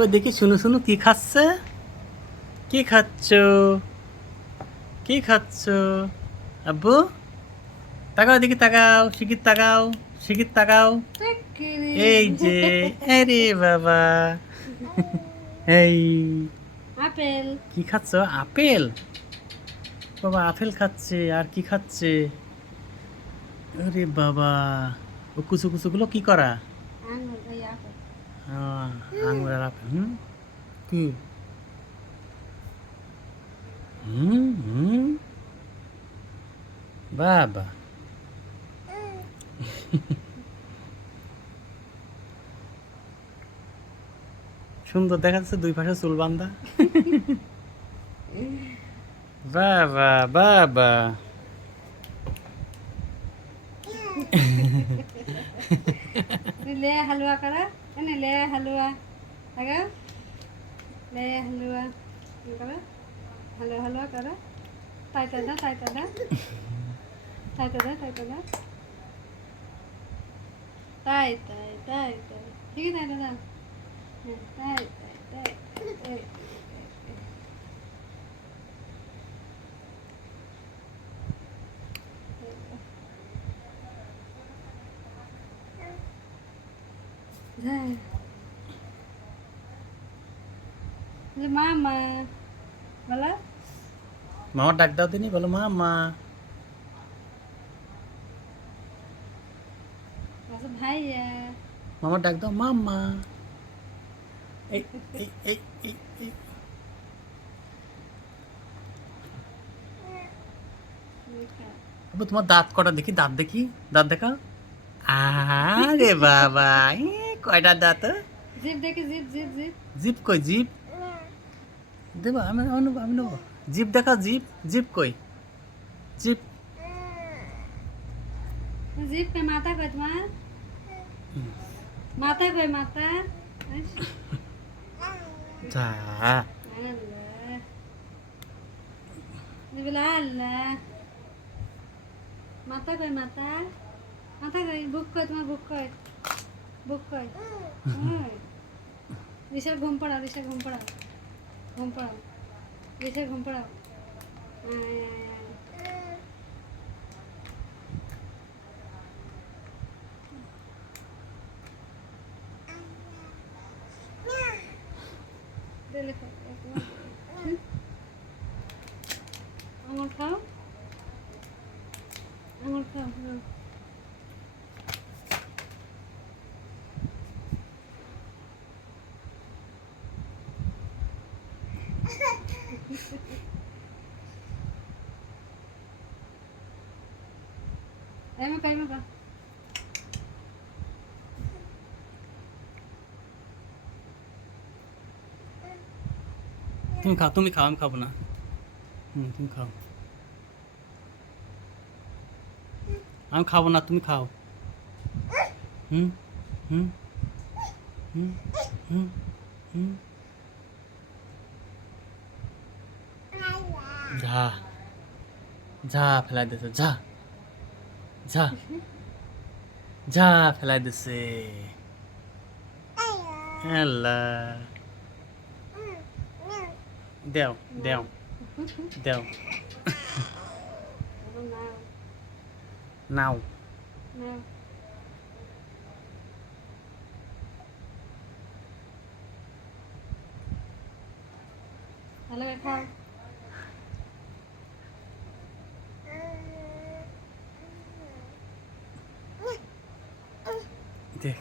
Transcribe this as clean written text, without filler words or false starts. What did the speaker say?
কই দেখি, শুনো শুনো, কি খাচ্ছে? কি খাচ্ছ? কি খাচ্ছ? আব্বু, তাকাও দেখি, তাকাও, শিগগির তাকাও, শিগগির তাকাও। এই যে, আরে বাবা, এই আপেল। কি খাচ্ছ? আপেল? বাবা আপেল খাচ্ছে, আর কি খাচ্ছে? আরে বাবা, ও কুচু কুচুগুলো কি করা? আঙুর এই আপেল। আহ, আঙুর আর আপেল। কি? হুম। বাবা, সুন্দর দেখা যাচ্ছে, দুই পাশে চুল বান্ধা। বাবা বাবা। ले हलवा करा है ना, ले हलवा लगा, ले हलवा करा, हलवा हलवा करा, ताई तादा ताई तादा ताई तादा ताई तादा ताई ताई ताई ताई, ठीक है ताई तादा, ताई ताई ताई ताई मामा बोला, মামা ডাক দাও দিনি, বলো মামা। बस भैया মামা ডাক দাও, মামা। এই এই এই এই এই। আব্বু, তোমার দাঁত কটা দেখি, দাঁত দেখি, দাঁত দেখা। আরে বাবা, কয়টা দাঁত? জিপ দেখি, জিপ জিপ জিপ জিপ কই, জিপ দেবা? আমি আমি নেবো, আমি নেবো। জিপ দেখা, জিপ, জিপ কই? জিপ। জিপ पे माता को तुम्हार माता को माता যা। Allah ni bila Allah माता को माता माता को बुक को तुम्हार बुक को ऋषा घूम पड़ा, ऋषा घूम पड़ा, घूम पड़ा, ऋषा घूम पड़ा, दे ले आंगुर खाओ, आंगुर खाओ, मैं का তুমি খাও, তুমি খাও, আমি খাবো না। তুমি খাও, আমি খাবো না, তুমি খাও। হুম হুম হুম হুম হুম। যা, যা ফেলাই দিছে, যা যা যা ফেলাই দিছে। আল্লাহ, দেও দেও দেও, নাও। ना हेलो खाओ দেখ।